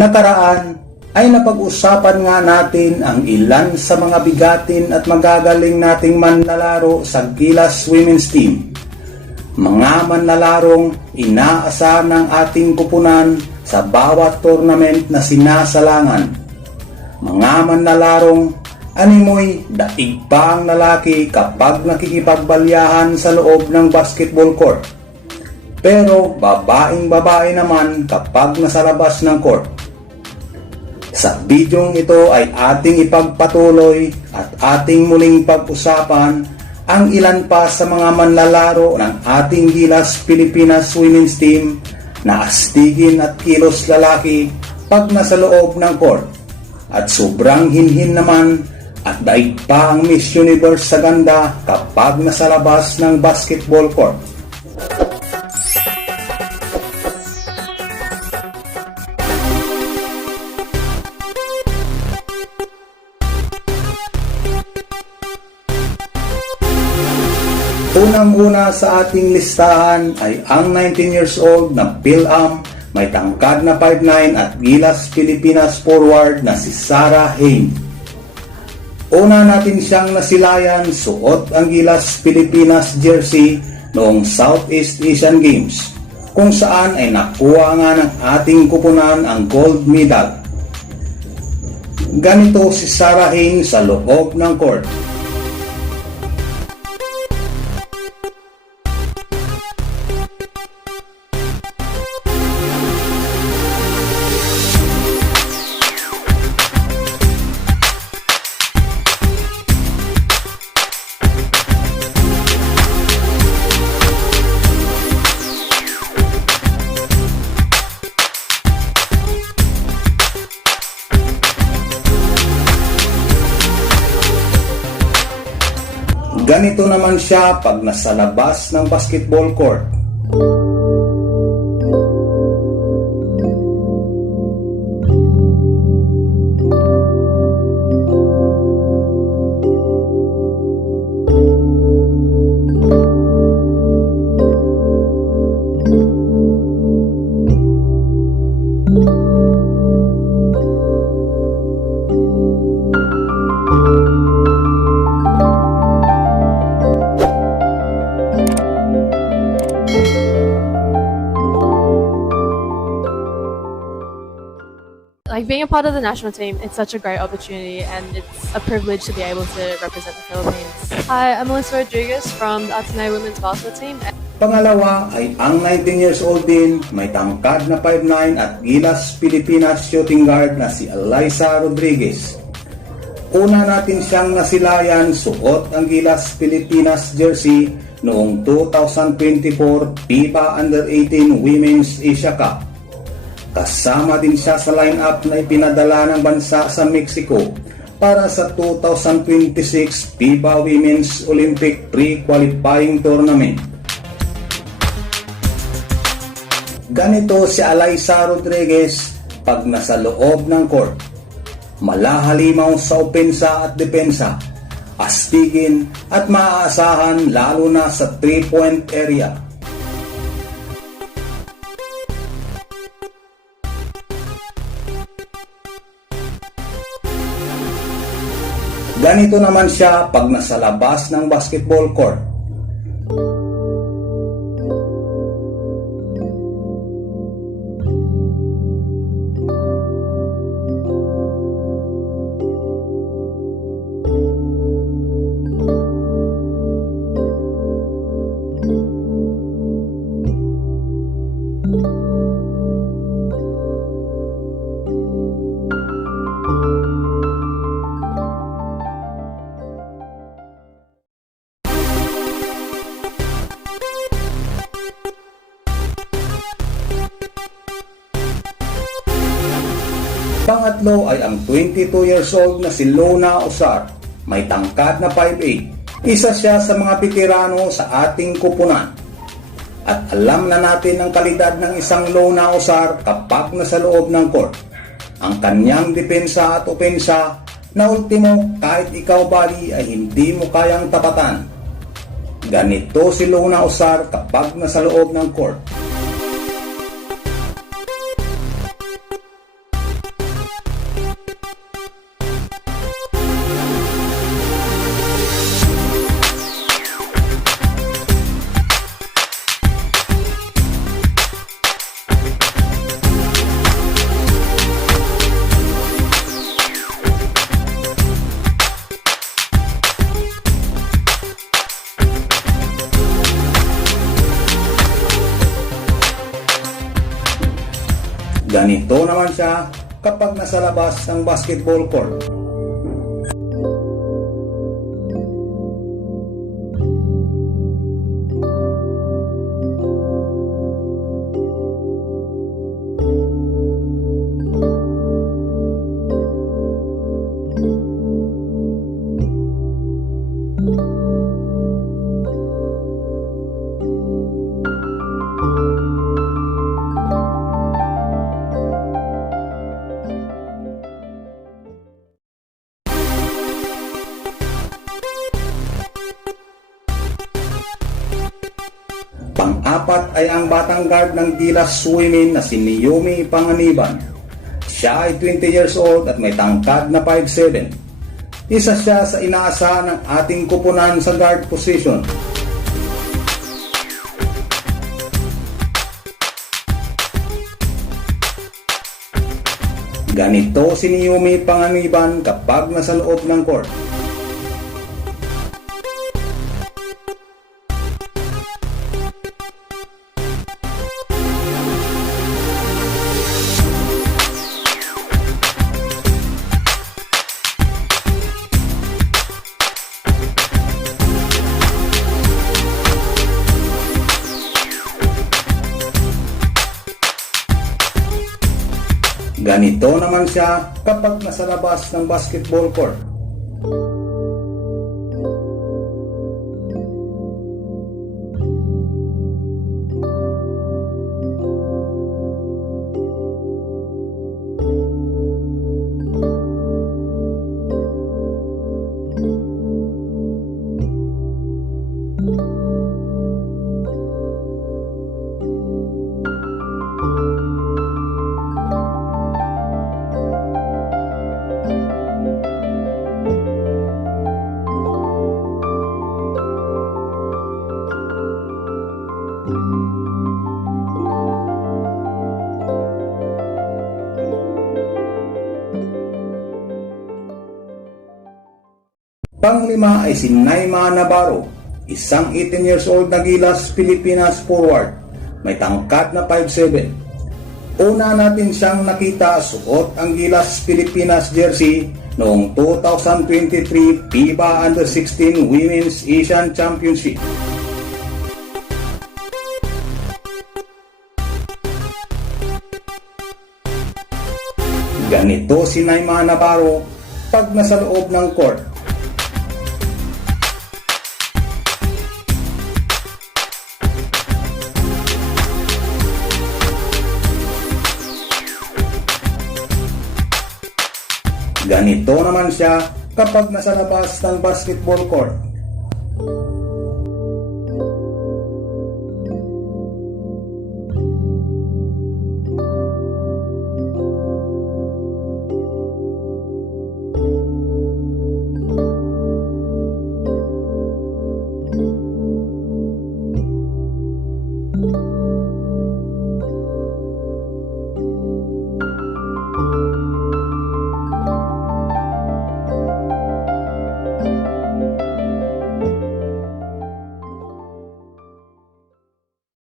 Nakaraan ay napag-usapan nga natin ang ilan sa mga bigatin at magagaling nating manlalaro sa Gilas Women's Team. Mga manlalarong inaasahan ng ating kupunan sa bawat tournament na sinasalangan. Mga manlalarong animoy daig pa ang lalaki kapag nakikipagbalyahan sa loob ng basketball court. Pero babaeng-babae naman kapag nasa labas ng court. Sa bidyong ito ay ating ipagpatuloy at ating muling pag-usapan ang ilan pa sa mga manlalaro ng ating Gilas Pilipinas Women's Team na astigin at kilos lalaki pag nasa loob ng court. At sobrang hinhin naman at daig pa ang Miss Universe sa ganda kapag nasa labas ng basketball court. Unang-una sa ating listahan ay ang 19 years old na Phil-Am, may tangkad na 5'9" at Gilas Pilipinas forward na si Sarah Hayne. Una natin siyang nasilayan suot ang Gilas Pilipinas jersey noong Southeast Asian Games, kung saan ay nakuha nga ng ating kupunan ang gold medal. Ganito si Sarah Hayne sa loob ng court. Ganito naman siya pag nasa labas ng basketball court. Like being a part of the national team, it's such a great opportunity and it's a privilege to be able to represent the Philippines. Hi, I'm Melissa Rodriguez from the Ateneo Women's Basketball Team. Pangalawa ay ang 19 years old din, may tangkad na 5'9" at Gilas Pilipinas shooting guard na si Alyssa Rodriguez. Una natin siyang nasilayan suot ang Gilas Pilipinas jersey noong 2024 FIBA Under-18 Women's Asia Cup. Kasama din siya sa lineup na ipinadala ng bansa sa Mexico para sa 2026 FIBA Women's Olympic Pre-Qualifying Tournament. Ganito si Alyssa Rodriguez pag nasa loob ng court. Malahalimaw sa opensa at depensa, astigin at maaasahan lalo na sa 3-point area. Ganito naman siya pag nasa labas ng basketball court. Pangatlo ay ang 22 years old na si Lona Osar, may tangkad na 5'8". Isa siya sa mga veterano sa ating kupunan. At alam na natin ang kalidad ng isang Lona Osar kapag nasa loob ng court. Ang kanyang depensa at opensa na ultimo kahit ikaw bali ay hindi mo kayang tapatan. Ganito si Lona Osar kapag nasa loob ng court. Ganito naman siya kapag nasa labas ng basketball court. Pang-apat ay ang batang guard ng Gilas Women na si Naomi Panganiban. Siya ay 20 years old at may tangkad na 5'7". Isa siya sa inaasahan ng ating kupunan sa guard position. Ganito si Naomi Panganiban kapag nasa loob ng court. Ganito naman siya kapag nasa labas ng basketball court. Panglima ay si Naima Navarro, isang 18 years old na Gilas Pilipinas forward, may tangkad na 5'7". Una natin siyang nakita suot ang Gilas Pilipinas jersey noong 2023 FIBA Under-16 Women's Asian Championship. Ganito si Naima Navarro pag nasa loob ng court. Ganito naman siya kapag nasa labas ng basketball court.